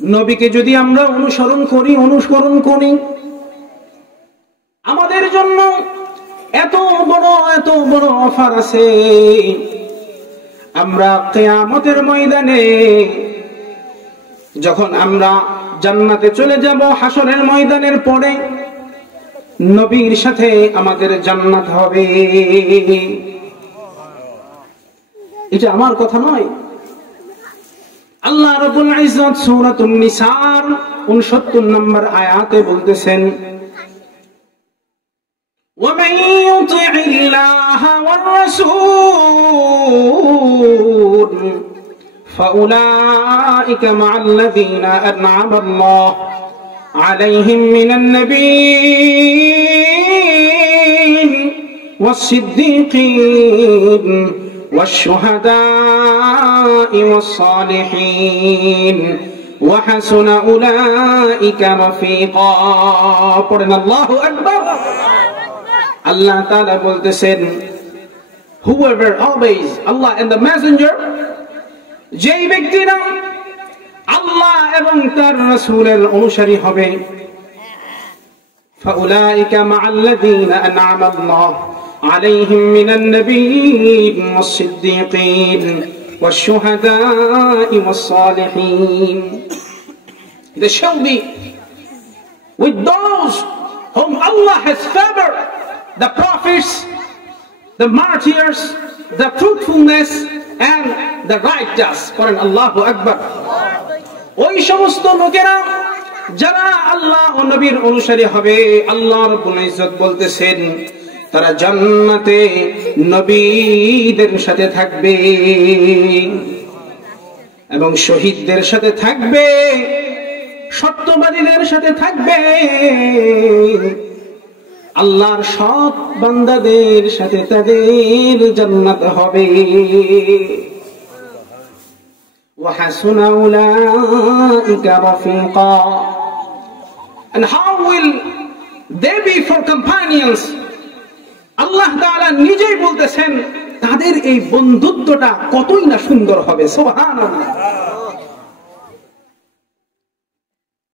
নবীকে যদি আমরা অনুসরণ করি আমাদের জন্য এত বড় অফার আছে। আমরা কিয়ামতের ময়দানে যখন আমরা জান্নাতে চলে যাব, হাসরের ময়দানের পরে নবীর সাথে আমাদের জান্নাত হবে। এটা আমার কথা নয়, আল্লাহ রাব্বুল ইজ্জত সূরাতুন নিসার 69 নম্বর আয়াতে বলতেছেন, وَمَن يُطِعِ اللَّهَ وَالرَّسُولَ فَأُولَئِكَ مَعَ الَّذِينَ أَنْعَمَ اللَّهُ عَلَيْهِمْ مِنَ النَّبِيِّينَ وَالصِّدِّيقِينَ وَالشُّهَدَاءِ وَالصَّالِحِينَ وَحَسُنَ أُولَئِكَ رَفِيقًا। পড়েন আল্লাহু আকবার। Allah Ta'ala বলতেছেন, whoever obeys Allah and the messenger, যেই ব্যক্তিরা আল্লাহ এবং তার রাসূলের অনুসারী হবে, فأولئك مع الذين أنعم الله عليهم من النبيين والصديقين والشهداء والصالحين. They shall be with those whom Allah has favored, the prophets, the martyrs, the truthfulness and the righteous. Quran Allahu Akbar. ওই সমস্ত লোকেরা যারা আল্লাহ ও নবীর অনুসারী হবে, আল্লাহ রাব্বুল ইজ্জত বলতেছেন তারা জান্নাতে নবীদের সাথে থাকবে এবং শহীদদের সাথে থাকবে, সত্যবাদীদের সাথে থাকবে, আল্লাহর সৎ বান্দাদের সাথে তাদের জান্নাত হবে। وَحَسُنَ أُولَئِكَ رَفِيقًا. And how will they be for companions? আল্লাহ তাআলা নিজেই বলতেছেন তাদের এই বন্ধুত্বটা কতই না সুন্দর হবে। সুবহানাল্লাহ।